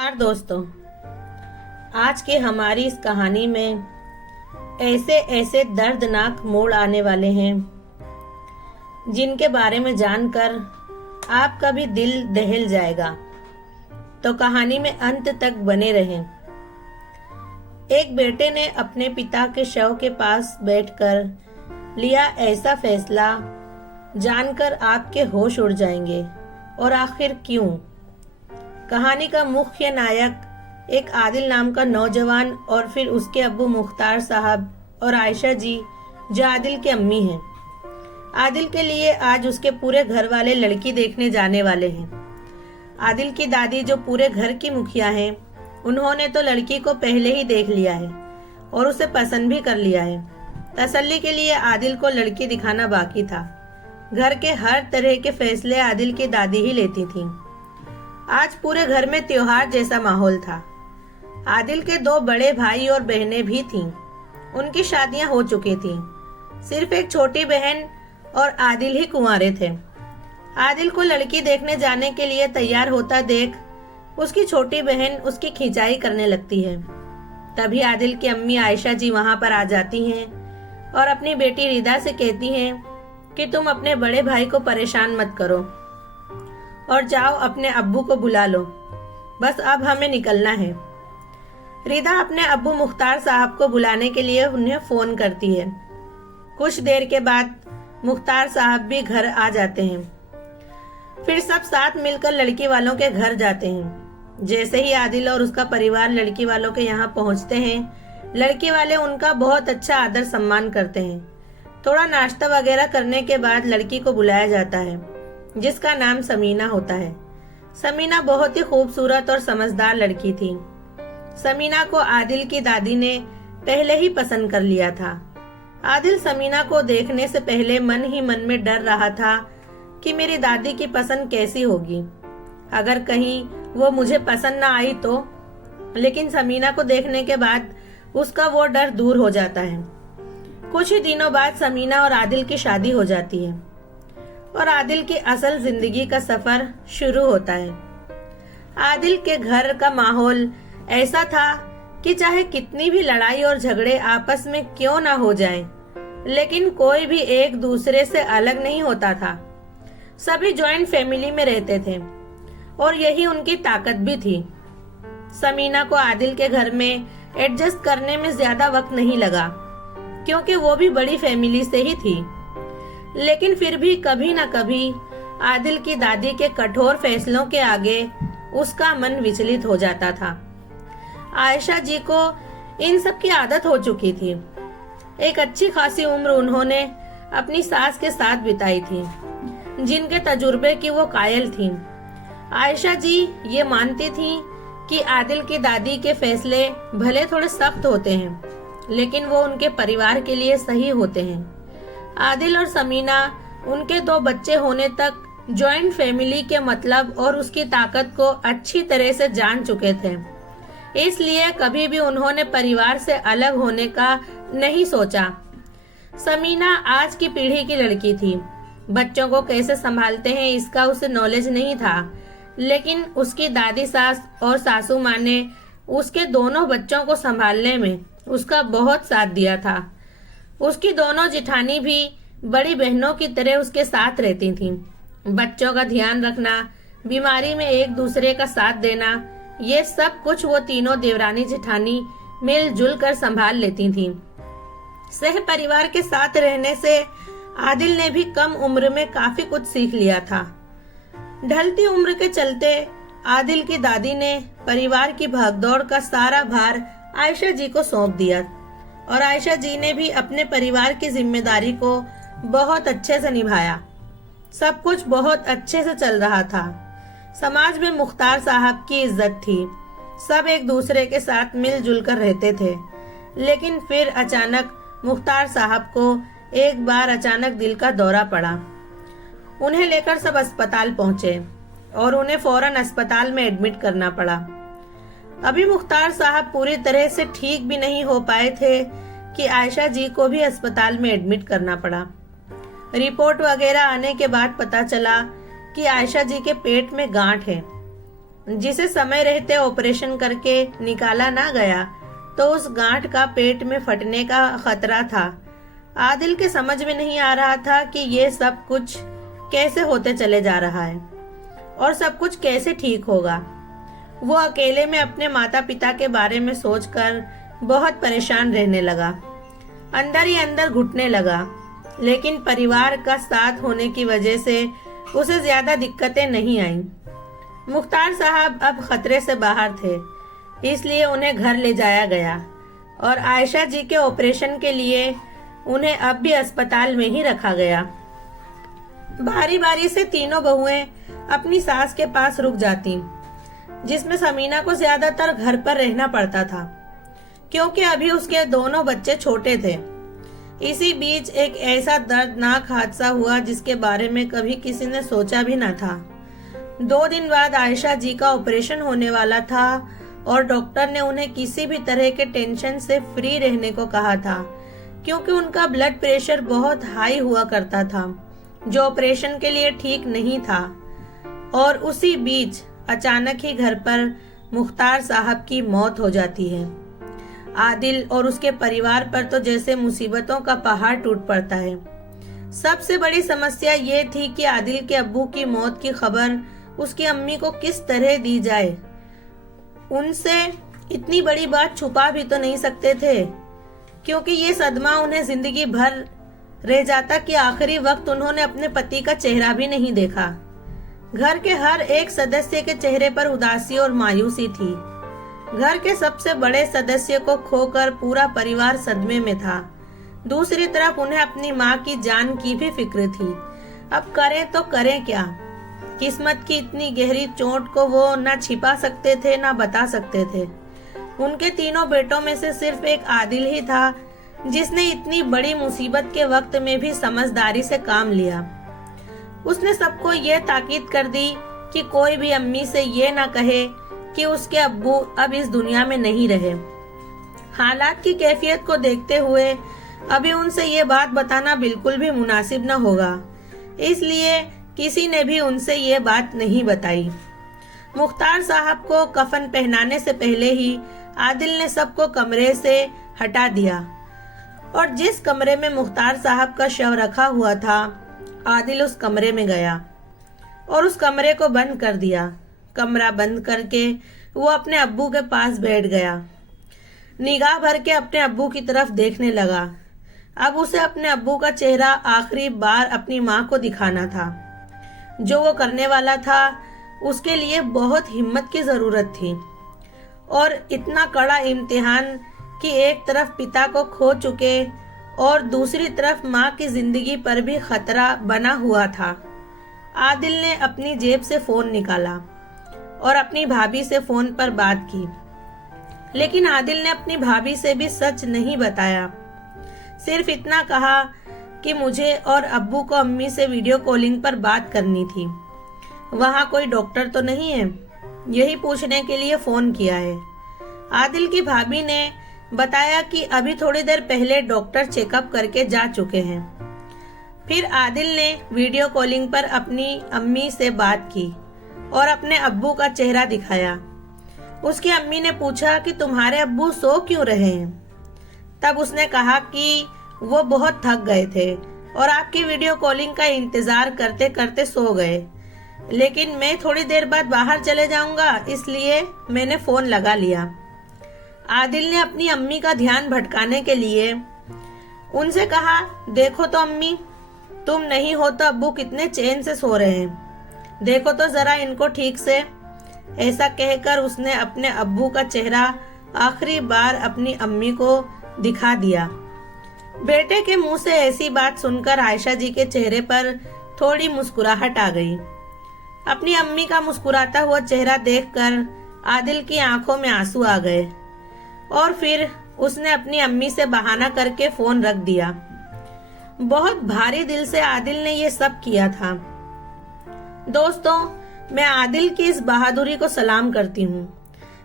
नमस्कार दोस्तों। आज की हमारी इस कहानी में ऐसे ऐसे दर्दनाक मोड़ आने वाले हैं जिनके बारे में जानकर आपका भी दिल दहल जाएगा। तो कहानी में अंत तक बने रहें। एक बेटे ने अपने पिता के शव के पास बैठकर लिया ऐसा फैसला जानकर आपके होश उड़ जाएंगे। और आखिर क्यों? कहानी का मुख्य नायक एक आदिल नाम का नौजवान और फिर उसके अब्बू मुख्तार साहब और आयशा जी जो आदिल की अम्मी हैं। आदिल के लिए आज उसके पूरे घर वाले लड़की देखने जाने वाले हैं। आदिल की दादी जो पूरे घर की मुखिया हैं, उन्होंने तो लड़की को पहले ही देख लिया है और उसे पसंद भी कर लिया है। तसल्ली के लिए आदिल को लड़की दिखाना बाकी था। घर के हर तरह के फैसले आदिल की दादी ही लेती थीं। आज पूरे घर में त्योहार जैसा माहौल था। आदिल के दो बड़े भाई और बहनें भी थीं। उनकी शादियां हो चुकी थीं। सिर्फ एक छोटी बहन और आदिल ही कुंवारे थे। आदिल को लड़की देखने जाने के लिए तैयार होता देख उसकी छोटी बहन उसकी खिंचाई करने लगती है। तभी आदिल की अम्मी आयशा जी वहां पर आ जाती हैं और अपनी बेटी रिदा से कहती हैं कि तुम अपने बड़े भाई को परेशान मत करो और जाओ अपने अब्बू को बुला लो, बस अब हमें निकलना है। रिदा अपने अब्बू मुख्तार साहब को बुलाने के लिए उन्हें फोन करती है। कुछ देर के बाद मुख्तार साहब भी घर आ जाते हैं। फिर सब साथ मिलकर लड़की वालों के घर जाते हैं। जैसे ही आदिल और उसका परिवार लड़की वालों के यहाँ पहुँचते हैं, लड़की वाले उनका बहुत अच्छा आदर सम्मान करते हैं। थोड़ा नाश्ता वगैरह करने के बाद लड़की को बुलाया जाता है, जिसका नाम समीना होता है। समीना बहुत ही खूबसूरत और समझदार लड़की थी। समीना को आदिल की दादी ने पहले ही पसंद कर लिया था। आदिल समीना को देखने से पहले मन ही मन में डर रहा था कि मेरी दादी की पसंद कैसी होगी, अगर कहीं वो मुझे पसंद ना आई तो। लेकिन समीना को देखने के बाद उसका वो डर दूर हो जाता है। कुछ ही दिनों बाद समीना और आदिल की शादी हो जाती है और आदिल की असल जिंदगी का सफर शुरू होता है। आदिल के घर का माहौल ऐसा था कि चाहे कितनी भी लड़ाई और झगड़े आपस में क्यों ना हो जाएं, लेकिन कोई भी एक दूसरे से अलग नहीं होता था। सभी जॉइंट फैमिली में रहते थे और यही उनकी ताकत भी थी। समीना को आदिल के घर में एडजस्ट करने में ज्यादा वक्त नहीं लगा, क्योंकि वो भी बड़ी फैमिली से ही थी। लेकिन फिर भी कभी न कभी आदिल की दादी के कठोर फैसलों के आगे उसका मन विचलित हो जाता था। आयशा जी को इन सब की आदत हो चुकी थी। एक अच्छी खासी उम्र उन्होंने अपनी सास के साथ बिताई थी, जिनके तजुर्बे की वो कायल थीं। आयशा जी ये मानती थीं कि आदिल की दादी के फैसले भले थोड़े सख्त होते हैं, लेकिन वो उनके परिवार के लिए सही होते हैं। आदिल और समीना उनके दो बच्चे होने तक जॉइंट फैमिली के मतलब और उसकी ताकत को अच्छी तरह से जान चुके थे। इसलिए कभी भी उन्होंने परिवार से अलग होने का नहीं सोचा। समीना आज की पीढ़ी की लड़की थी। बच्चों को कैसे संभालते हैं इसका उसे नॉलेज नहीं था, लेकिन उसकी दादी सास और सासू माँ ने उसके दोनों बच्चों को संभालने में उसका बहुत साथ दिया था। उसकी दोनों जिठानी भी बड़ी बहनों की तरह उसके साथ रहती थीं। बच्चों का ध्यान रखना, बीमारी में एक दूसरे का साथ देना, ये सब कुछ वो तीनों देवरानी जिठानी मिलजुल कर संभाल लेती थीं। सह परिवार के साथ रहने से आदिल ने भी कम उम्र में काफी कुछ सीख लिया था। ढलती उम्र के चलते आदिल की दादी ने परिवार की भागदौड़ का सारा भार आयशा जी को सौंप दिया और आयशा जी ने भी अपने परिवार की जिम्मेदारी को बहुत अच्छे से निभाया। सब कुछ बहुत अच्छे से चल रहा था। समाज में मुख्तार साहब की इज्जत थी। सब एक दूसरे के साथ मिलजुल कर रहते थे। लेकिन फिर अचानक मुख्तार साहब को एक बार अचानक दिल का दौरा पड़ा। उन्हें लेकर सब अस्पताल पहुंचे और उन्हें फौरन अस्पताल में एडमिट करना पड़ा। अभी मुख्तार साहब पूरी तरह से ठीक भी नहीं हो पाए थे कि आयशा जी को भी अस्पताल में एडमिट करना पड़ा। रिपोर्ट वगैरह आने के बाद पता चला कि आयशा जी के पेट में गांठ है। जिसे समय रहते ऑपरेशन करके निकाला ना गया तो उस गांठ का पेट में फटने का खतरा था। आदिल के समझ में नहीं आ रहा था कि ये सब कुछ कैसे होते चले जा रहा है और सब कुछ कैसे ठीक होगा। वो अकेले में अपने माता पिता के बारे में सोचकर बहुत परेशान रहने लगा। अंदर ही अंदर घुटने लगा, लेकिन परिवार का साथ होने की वजह से उसे ज्यादा दिक्कतें नहीं आईं। मुख्तार साहब अब खतरे से बाहर थे, इसलिए उन्हें घर ले जाया गया और आयशा जी के ऑपरेशन के लिए उन्हें अब भी अस्पताल में ही रखा गया। बारी बारी से तीनों बहुएं अपनी सास के पास रुक जाती, जिसमें समीना को ज्यादातर घर पर रहना पड़ता था क्योंकि अभी उसके दोनों बच्चे छोटे थे। इसी बीच एक ऐसा दर्दनाक हादसा हुआ जिसके बारे में कभी किसी ने सोचा भी न था। 2 दिन बाद आयशा जी का ऑपरेशन होने वाला था और डॉक्टर ने उन्हें किसी भी तरह के टेंशन से फ्री रहने को कहा था क्योंकि उनका ब्लड प्रेशर बहुत हाई हुआ करता था, जो ऑपरेशन के लिए ठीक नहीं था। और उसी बीच अचानक ही घर पर मुख्तार साहब की मौत हो जाती है। आदिल और उसके परिवार पर तो जैसे मुसीबतों का पहाड़ टूट पड़ता है। सबसे बड़ी समस्या ये थी कि आदिल के अब्बू की मौत की खबर उसकी अम्मी को किस तरह दी जाए। उनसे इतनी बड़ी बात छुपा भी तो नहीं सकते थे, क्योंकि ये सदमा उन्हें जिंदगी भर रह जाता कि आखिरी वक्त उन्होंने अपने पति का चेहरा भी नहीं देखा। घर के हर एक सदस्य के चेहरे पर उदासी और मायूसी थी। घर के सबसे बड़े सदस्य को खोकर पूरा परिवार सदमे में था। दूसरी तरफ उन्हें अपनी माँ की जान की भी फिक्र थी। अब करें तो करें क्या? किस्मत की इतनी गहरी चोट को वो न छिपा सकते थे न बता सकते थे। उनके तीनों बेटों में से सिर्फ एक आदिल ही था जिसने इतनी बड़ी मुसीबत के वक्त में भी समझदारी से काम लिया। उसने सबको ये ताकीद कर दी कि कोई भी अम्मी से ये ना कहे कि उसके अब्बू अब इस दुनिया में नहीं रहे। हालात की कैफियत को देखते हुए अभी उनसे ये बात बताना बिल्कुल भी मुनासिब न होगा, इसलिए किसी ने भी उनसे ये बात नहीं बताई। मुख्तार साहब को कफन पहनाने से पहले ही आदिल ने सबको कमरे से हटा दिया और जिस कमरे में मुख्तार साहब का शव रखा हुआ था, आदिल उस कमरे में गया और उस कमरे को बंद कर दिया। कमरा बंद करके वो अपने अब्बू के पास बैठ गया। निगाह भर के अपने अब्बू की तरफ देखने लगा। अब उसे अपने अब्बू का चेहरा आखिरी बार अपनी माँ को दिखाना था। जो वो करने वाला था उसके लिए बहुत हिम्मत की जरूरत थी और इतना कड़ा इम्तिहान कि एक तरफ पिता को खो चुके और दूसरी तरफ माँ की जिंदगी पर भी खतरा बना हुआ था। आदिल ने अपनी जेब से फोन निकाला और अपनी भाभी से फोन पर बात की, लेकिन आदिल ने अपनी भाभी से भी सच नहीं बताया। सिर्फ इतना कहा कि मुझे और अब्बू को अम्मी से वीडियो कॉलिंग पर बात करनी थी। वहाँ कोई डॉक्टर तो नहीं है, यही पूछने के लिए फोन किया है। आदिल की भाभी ने बताया कि अभी थोड़ी देर पहले डॉक्टर चेकअप करके जा चुके हैं। फिर आदिल ने वीडियो कॉलिंग पर अपनी अम्मी से बात की और अपने अब्बू का चेहरा दिखाया। उसकी अम्मी ने पूछा कि तुम्हारे अब्बू सो क्यों रहे हैं? तब उसने कहा कि वो बहुत थक गए थे और आपकी वीडियो कॉलिंग का इंतजार करते करते सो गए, लेकिन मैं थोड़ी देर बाद बाहर चले जाऊंगा, इसलिए मैंने फोन लगा लिया। आदिल ने अपनी अम्मी का ध्यान भटकाने के लिए उनसे कहा, देखो तो अम्मी, तुम नहीं हो तो अब्बू कितने चैन से सो रहे हैं, देखो तो जरा इनको ठीक से। ऐसा कहकर उसने अपने अब्बू का चेहरा आखिरी बार अपनी अम्मी को दिखा दिया। बेटे के मुंह से ऐसी बात सुनकर आयशा जी के चेहरे पर थोड़ी मुस्कुराहट आ गई। अपनी अम्मी का मुस्कुराता हुआ चेहरा देखकर आदिल की आंखों में आंसू आ गए और फिर उसने अपनी अम्मी से बहाना करके फोन रख दिया। बहुत भारी दिल से आदिल ने ये सब किया था। दोस्तों, मैं आदिल की इस बहादुरी को सलाम करती हूँ,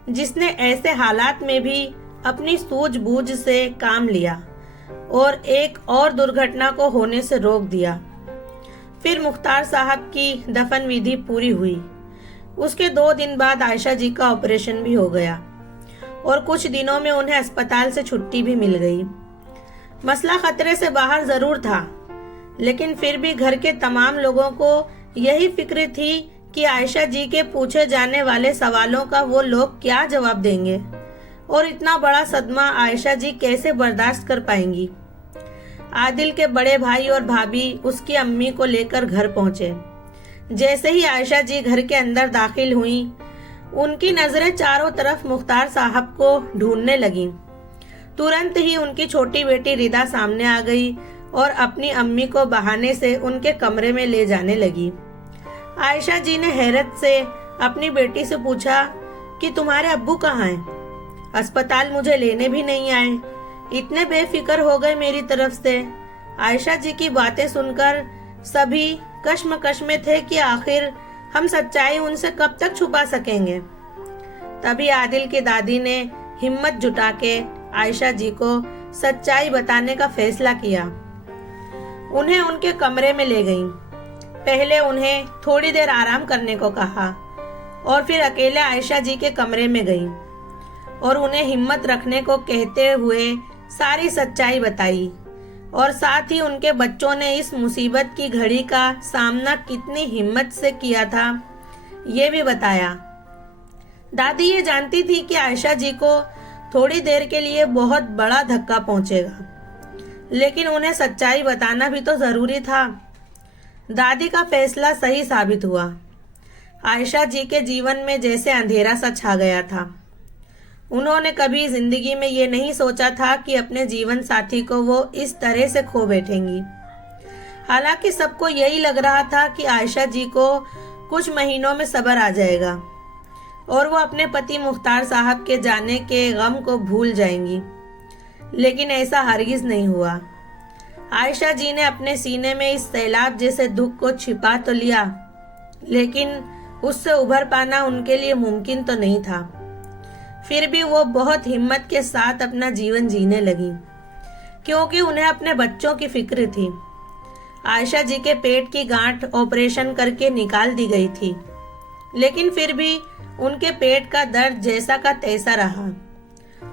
जिसने ऐसे हालात में भी अपनी सूझबूझ से काम लिया और एक और दुर्घटना को होने से रोक दिया। फिर मुख्तार साहब की दफन विधि पूरी हुई। उसके 2 दिन बाद आयशा जी का ऑपरेशन भी हो गया और कुछ दिनों में उन्हें अस्पताल से छुट्टी भी मिल गई। मसला खतरे से बाहर जरूर था, लेकिन फिर भी घर के तमाम लोगों को यही फिक्र थी कि आयशा जी के पूछे जाने वाले सवालों का वो लोग क्या जवाब देंगे और इतना बड़ा सदमा आयशा जी कैसे बर्दाश्त कर पाएंगी। आदिल के बड़े भाई और भाभी उसकी अम्मी को लेकर घर पहुंचे। जैसे ही आयशा जी घर के अंदर दाखिल हुई, उनकी नजरें चारों तरफ मुख्तार साहब को ढूंढने लगीं। तुरंत ही उनकी छोटी बेटी रिदा सामने आ गई और अपनी अम्मी को बहाने से उनके कमरे में ले जाने लगी। आयशा जी ने हैरत से अपनी बेटी से पूछा कि तुम्हारे अब्बू कहाँ हैं? अस्पताल मुझे लेने भी नहीं आए, इतने बेफिक्र हो गए मेरी तरफ से। आयशा जी की बातें सुनकर सभी कश्मकश में थे कि आखिर हम सच्चाई उनसे कब तक छुपा सकेंगे। तभी आदिल की दादी ने हिम्मत जुटा के आयशा जी को सच्चाई बताने का फैसला किया। उन्हें उनके कमरे में ले गईं। पहले उन्हें थोड़ी देर आराम करने को कहा और फिर अकेले आयशा जी के कमरे में गईं और उन्हें हिम्मत रखने को कहते हुए सारी सच्चाई बताई और साथ ही उनके बच्चों ने इस मुसीबत की घड़ी का सामना कितनी हिम्मत से किया था ये भी बताया। दादी ये जानती थी कि आयशा जी को थोड़ी देर के लिए बहुत बड़ा धक्का पहुंचेगा, लेकिन उन्हें सच्चाई बताना भी तो जरूरी था। दादी का फैसला सही साबित हुआ। आयशा जी के जीवन में जैसे अंधेरा सा छा गया था। उन्होंने कभी जिंदगी में ये नहीं सोचा था कि अपने जीवन साथी को वो इस तरह से खो बैठेंगी। हालांकि सबको यही लग रहा था कि आयशा जी को कुछ महीनों में सब्र आ जाएगा और वो अपने पति मुख्तार साहब के जाने के गम को भूल जाएंगी, लेकिन ऐसा हरगिज नहीं हुआ। आयशा जी ने अपने सीने में इस सैलाब जैसे दुख को छिपा तो लिया, लेकिन उससे उभर पाना उनके लिए मुमकिन तो नहीं था। फिर भी वो बहुत हिम्मत के साथ अपना जीवन जीने लगी, क्योंकि उन्हें अपने बच्चों की फिक्र थी। आयशा जी के पेट की गांठ ऑपरेशन करके निकाल दी गई थी, लेकिन फिर भी उनके पेट का दर्द जैसा का तैसा रहा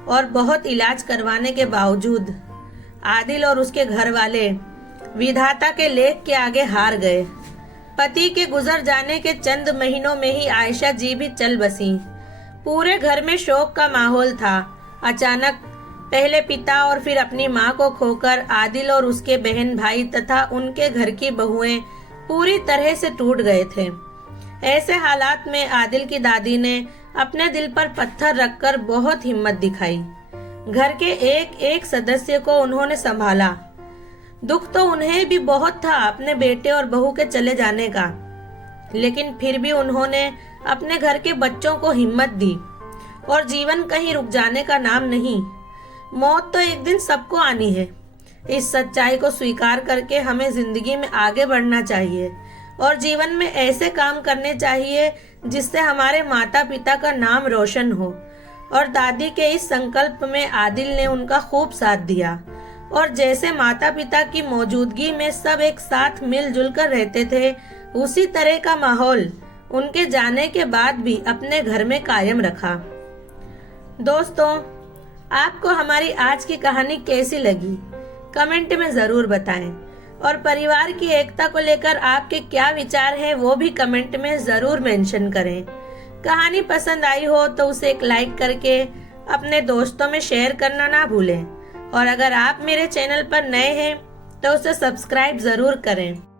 और बहुत इलाज करवाने के बावजूद आदिल और उसके घर वाले विधाता के लेख के आगे हार गए। पति के गुजर जाने के चंद महीनों में ही आयशा जी भी चल बसी। पूरे घर में शोक का माहौल था। अचानक पहले पिता और फिर अपनी माँ को खोकर आदिल और उसके बहन भाई तथा उनके घर की बहुएं पूरी तरह से टूट गए थे। ऐसे हालात में आदिल की दादी ने अपने दिल पर पत्थर रखकर बहुत हिम्मत दिखाई। घर के एक एक सदस्य को उन्होंने संभाला। दुख तो उन्हें भी बहुत था अपने बेटे और बहू के चले जाने का, लेकिन फिर भी उन्होंने अपने घर के बच्चों को हिम्मत दी और जीवन कहीं रुक जाने का नाम नहीं। मौत तो एक दिन सबको आनी है। इस सच्चाई को स्वीकार करके हमें जिंदगी में आगे बढ़ना चाहिए और जीवन में ऐसे काम करने चाहिए जिससे हमारे माता पिता का नाम रोशन हो। और दादी के इस संकल्प में आदिल ने उनका खूब साथ दिया और जैसे माता पिता की मौजूदगी में सब एक साथ मिलजुल कर रहते थे, उसी तरह का माहौल उनके जाने के बाद भी अपने घर में कायम रखा। दोस्तों, आपको हमारी आज की कहानी कैसी लगी कमेंट में जरूर बताएं और परिवार की एकता को लेकर आपके क्या विचार हैं वो भी कमेंट में जरूर मेंशन करें। कहानी पसंद आई हो तो उसे एक लाइक करके अपने दोस्तों में शेयर करना ना भूलें और अगर आप मेरे चैनल पर नए हैं तो उसे सब्सक्राइब जरूर करें।